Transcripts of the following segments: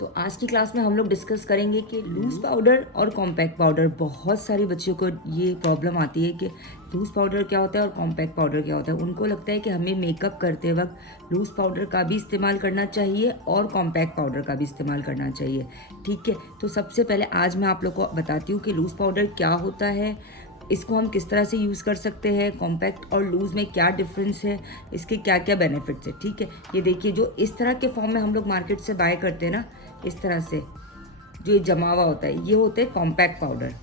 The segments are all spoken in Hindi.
तो आज की क्लास में हम लोग डिस्कस करेंगे कि लूज़ पाउडर और कॉम्पैक्ट पाउडर। बहुत सारी बच्चों को ये प्रॉब्लम आती है कि लूज़ पाउडर क्या होता है और कॉम्पैक्ट पाउडर क्या होता है। उनको लगता है कि हमें मेकअप करते वक्त लूज़ पाउडर का भी इस्तेमाल करना चाहिए और कॉम्पैक्ट पाउडर का भी इस्तेमाल करना चाहिए। ठीक है, तो सबसे पहले आज मैं आप लोग को बताती हूँ कि लूज़ पाउडर क्या होता है, इसको हम किस तरह से यूज़ कर सकते हैं, कॉम्पैक्ट और लूज़ में क्या डिफरेंस है, इसके क्या क्या बेनिफिट्स है। ठीक है, ये देखिए जो इस तरह के फॉर्म में हम लोग मार्केट से बाय करते हैं ना, इस तरह से जो ये जमा हुआ होता है, ये होते हैं कॉम्पैक्ट पाउडर।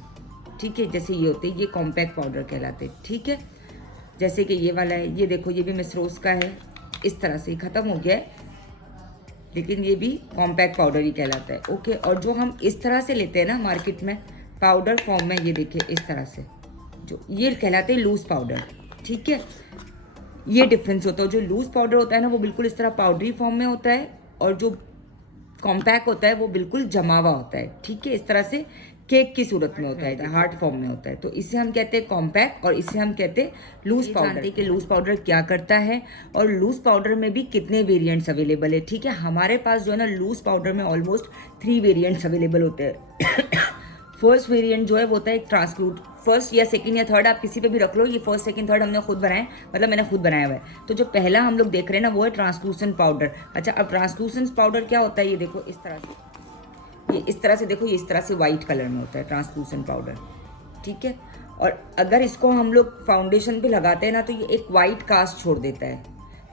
ठीक है, जैसे ये होते हैं, ये कॉम्पैक्ट पाउडर कहलाते हैं। ठीक है, जैसे कि ये वाला है, ये देखो, ये भी मिस रोज़ का है। इस तरह से ख़त्म हो गया है, लेकिन ये भी कॉम्पैक्ट पाउडर ही कहलाता है। ओके, और जो हम इस तरह से लेते हैं ना मार्केट में पाउडर फॉर्म में, ये देखिए इस तरह से, जो ये कहलाते हैं लूज़ पाउडर। ठीक है, ये डिफरेंस होता है। जो लूज़ पाउडर होता है ना, वो बिल्कुल इस तरह पाउडरी फॉर्म में होता है, और जो कॉम्पैक्ट होता है वो बिल्कुल जमा हुआ होता है। ठीक है, इस तरह से केक की सूरत में होता है, हार्ड फॉर्म में होता है। तो इसे हम कहते हैं कॉम्पैक्ट और इसे हम कहते हैं लूज़ पाउडर। जानते हैं कि लूज़ पाउडर क्या करता है और लूज़ पाउडर में भी कितने वेरिएंट्स अवेलेबल है। ठीक है, हमारे पास जो है ना लूज़ पाउडर में ऑलमोस्ट 3 वेरिएंट्स अवेलेबल होते हैं। फर्स्ट वेरिएंट जो है वो होता है एक ट्रांसलूट, फर्स्ट या सेकंड या थर्ड आप किसी पे भी रख लो, ये फर्स्ट सेकंड थर्ड हमने खुद बनाए, मतलब मैंने खुद बनाया हुआ है। तो जो पहला हम लोग देख रहे हैं ना वो है ट्रांसलूसेंट पाउडर। अच्छा, अब ट्रांसलूसेंट पाउडर क्या होता है, ये देखो इस तरह से, ये इस तरह से देखो, ये इस तरह से वाइट कलर में होता है ट्रांसलूसेंट पाउडर। ठीक है, और अगर इसको हम लोग फाउंडेशन पे लगाते हैं ना तो ये एक वाइट कास्ट छोड़ देता है।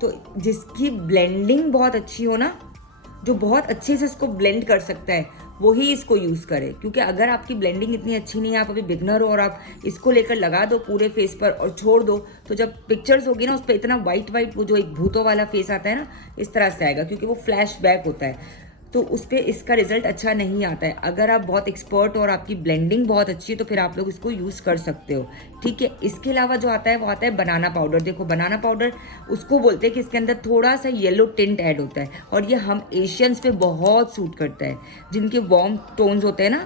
तो जिसकी ब्लेंडिंग बहुत अच्छी हो ना, जो बहुत अच्छे से इसको ब्लेंड कर सकता है, वही इसको यूज़ करें। क्योंकि अगर आपकी ब्लेंडिंग इतनी अच्छी नहीं है, आप अभी बिगनर हो और आप इसको लेकर लगा दो पूरे फेस पर और छोड़ दो, तो जब पिक्चर्स होगी ना उस पर इतना वाइट वाइट, वो जो एक भूतों वाला फेस आता है ना, इस तरह से आएगा, क्योंकि वो फ्लैश बैक होता है। तो उस पर इसका रिजल्ट अच्छा नहीं आता है। अगर आप बहुत एक्सपर्ट और आपकी ब्लेंडिंग बहुत अच्छी है तो फिर आप लोग इसको यूज़ कर सकते हो। ठीक है, इसके अलावा जो आता है वो आता है बनाना पाउडर। देखो बनाना पाउडर उसको बोलते हैं कि इसके अंदर थोड़ा सा येलो टिंट ऐड होता है, और ये हम एशियंस पे बहुत सूट करता है, जिनके वार्म टोन्स होते हैं ना।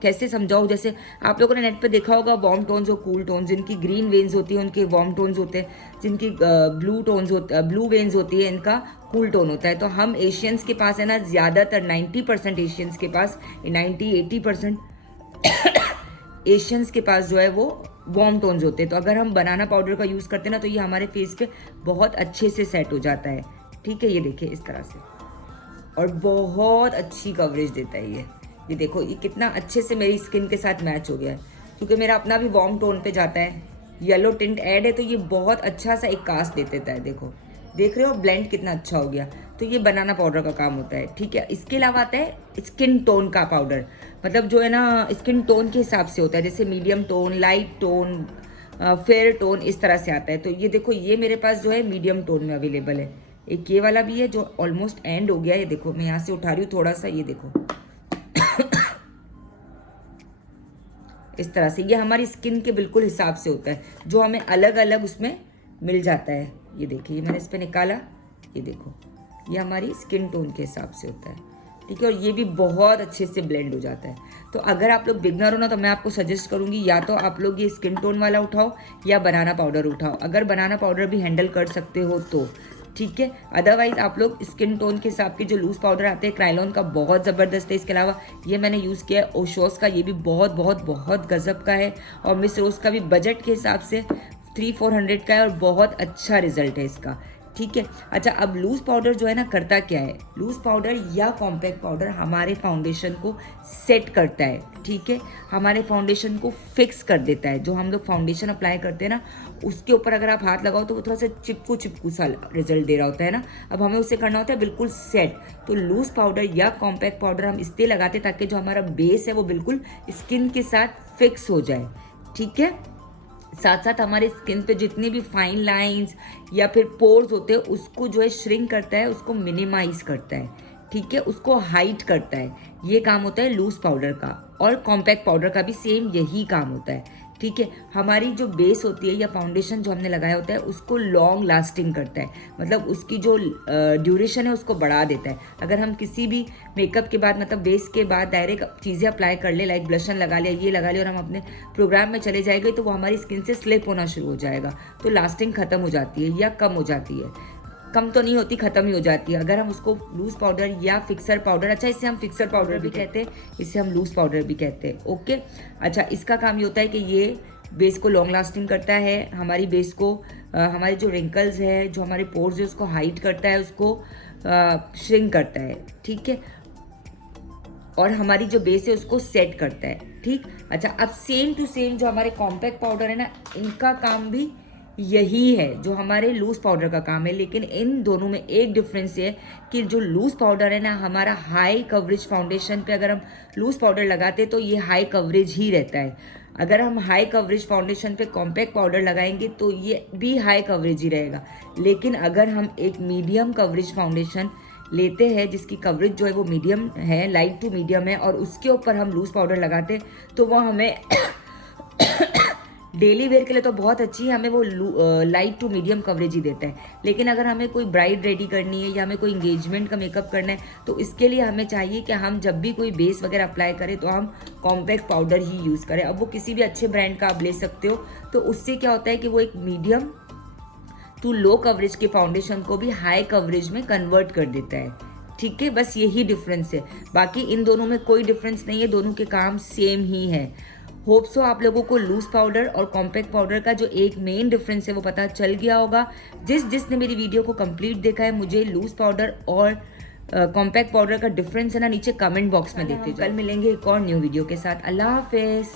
कैसे समझाओ, जैसे आप लोगों ने नेट पे देखा होगा वार्म टोन्स और कूल टोन्स, जिनकी ग्रीन वेन्स होती है उनके वार्म टोन्स होते हैं, जिनकी ब्लू टोन्स होते, ब्लू वेन्स होती है इनका कूल टोन होता है। तो हम एशियंस के पास है ना, ज़्यादातर 90% एशियंस के पास, 90-80% एशियंस के पास जो है वो वार्म टोन्स होते हैं। तो अगर हम बनाना पाउडर का यूज़ करते हैं ना तो ये हमारे फेस पे बहुत अच्छे से सेट हो जाता है। ठीक है, ये देखिए इस तरह से, और बहुत अच्छी कवरेज देता है ये देखो, ये कितना अच्छे से मेरी स्किन के साथ मैच हो गया है, क्योंकि मेरा अपना भी वार्म टोन पे जाता है, येलो टिंट ऐड है, तो ये बहुत अच्छा सा एक कास्ट दे देता है। देखो, देख रहे हो ब्लेंड कितना अच्छा हो गया। तो ये बनाना पाउडर का काम होता है। ठीक है, इसके अलावा आता है स्किन टोन का पाउडर, मतलब जो है ना स्किन टोन के हिसाब से होता है, जैसे medium tone, light tone, fair tone, इस तरह से आता है। तो ये देखो, ये मेरे पास जो है मीडियम टोन में अवेलेबल है। एक ये वाला भी है जो ऑलमोस्ट एंड हो गया है। ये देखो, मैं यहाँ से उठा रही हूँ थोड़ा सा, ये देखो इस तरह से, ये हमारी स्किन के बिल्कुल हिसाब से होता है, जो हमें अलग अलग उसमें मिल जाता है। ये देखिए, ये मैंने इस पर निकाला, ये देखो, ये हमारी स्किन टोन के हिसाब से होता है। ठीक है, और ये भी बहुत अच्छे से ब्लेंड हो जाता है। तो अगर आप लोग बिगनर हो ना, तो मैं आपको सजेस्ट करूँगी या तो आप लोग ये स्किन टोन वाला उठाओ या बनाना पाउडर उठाओ, अगर बनाना पाउडर भी हैंडल कर सकते हो तो। ठीक है, अदरवाइज आप लोग स्किन टोन के हिसाब के जो लूज़ पाउडर आते हैं, क्राइलॉन का बहुत ज़बरदस्त है। इसके अलावा ये मैंने यूज़ किया है ओशोस का, ये भी बहुत बहुत बहुत गज़ब का है, और मिस रोज़ का भी बजट के हिसाब से 300-400 का है, और बहुत अच्छा रिजल्ट है इसका। ठीक है, अच्छा, अब लूज़ पाउडर जो है ना करता क्या है, लूज़ पाउडर या कॉम्पैक्ट पाउडर हमारे फाउंडेशन को सेट करता है। ठीक है, हमारे फाउंडेशन को फिक्स कर देता है। जो हम लोग फाउंडेशन अप्लाई करते हैं ना, उसके ऊपर अगर आप हाथ लगाओ तो वो थोड़ा सा चिपकू चिपकू सा रिजल्ट दे रहा होता है ना, अब हमें उसे करना होता है बिल्कुल सेट। तो लूज़ पाउडर या कॉम्पैक्ट पाउडर हम इसलिए लगाते हैं ताकि जो हमारा बेस है वो बिल्कुल स्किन के साथ फिक्स हो जाए। ठीक है, साथ साथ हमारे स्किन पे जितने भी फाइन लाइंस या फिर पोर्स होते हैं उसको जो है श्रिंक करता है, उसको मिनिमाइज करता है। ठीक है, उसको हाइड करता है। ये काम होता है लूज़ पाउडर का, और कॉम्पैक्ट पाउडर का भी सेम यही काम होता है। ठीक है, हमारी जो बेस होती है या फाउंडेशन जो हमने लगाया होता है उसको लॉन्ग लास्टिंग करता है, मतलब उसकी जो ड्यूरेशन है उसको बढ़ा देता है। अगर हम किसी भी मेकअप के बाद, मतलब बेस के बाद डायरेक्ट चीज़ें अप्लाई कर ले, लाइक ब्लशन लगा लिया, ये लगा लिया, और हम अपने प्रोग्राम में चले जाएंगे तो वो हमारी स्किन से स्लिप होना शुरू हो जाएगा, तो लास्टिंग ख़त्म हो जाती है या कम हो जाती है। कम तो नहीं होती, ख़त्म ही हो जाती है अगर हम उसको लूज़ पाउडर या फिक्सर पाउडर, अच्छा इसे हम फिक्सर पाउडर भी कहते हैं, इसे हम लूज़ पाउडर भी कहते हैं। ओके, अच्छा इसका काम ये होता है कि ये बेस को लॉन्ग लास्टिंग करता है, हमारी बेस को हमारे जो रिंकल्स है, जो हमारे पोर्स है उसको हाइड करता है, उसको श्रिंक करता है, ठीक है, और हमारी जो बेस है उसको सेट करता है, ठीक। अच्छा अब सेम टू सेम जो हमारे कॉम्पैक्ट पाउडर है ना, इनका काम भी यही है जो हमारे लूज़ पाउडर का काम है, लेकिन इन दोनों में एक डिफरेंस है कि जो लूज़ पाउडर है ना, हमारा हाई कवरेज फाउंडेशन पे अगर हम लूज़ पाउडर लगाते तो ये हाई कवरेज ही रहता है। अगर हम हाई कवरेज फाउंडेशन पे कॉम्पैक्ट पाउडर लगाएंगे तो ये भी हाई कवरेज ही रहेगा। लेकिन अगर हम एक मीडियम कवरेज फाउंडेशन लेते हैं जिसकी कवरेज जो है वो मीडियम है, लाइट टू मीडियम है, और उसके ऊपर हम लूज़ पाउडर लगाते हैं तो वो हमें डेली वेयर के लिए तो बहुत अच्छी है, हमें वो लाइट टू मीडियम कवरेज ही देता है। लेकिन अगर हमें कोई ब्राइड रेडी करनी है या हमें कोई इंगेजमेंट का मेकअप करना है तो इसके लिए हमें चाहिए कि हम जब भी कोई बेस वगैरह अप्लाई करें तो हम कॉम्पैक्ट पाउडर ही यूज़ करें। अब वो किसी भी अच्छे ब्रांड का आप ले सकते हो, तो उससे क्या होता है कि वो एक मीडियम टू लो कवरेज के फाउंडेशन को भी हाई कवरेज में कन्वर्ट कर देता है, ठीक है। बस यही डिफरेंस है, बाकी इन दोनों में कोई डिफरेंस नहीं है, दोनों के काम सेम ही है। होप सो आप लोगों को लूज पाउडर और कॉम्पैक्ट पाउडर का जो एक मेन डिफरेंस है वो पता चल गया होगा। जिसने मेरी वीडियो को कंप्लीट देखा है, मुझे लूज पाउडर और कॉम्पैक्ट पाउडर का डिफरेंस है ना नीचे कमेंट बॉक्स में देते जाओ। कल मिलेंगे एक और न्यू वीडियो के साथ। अल्लाह हाफिज़।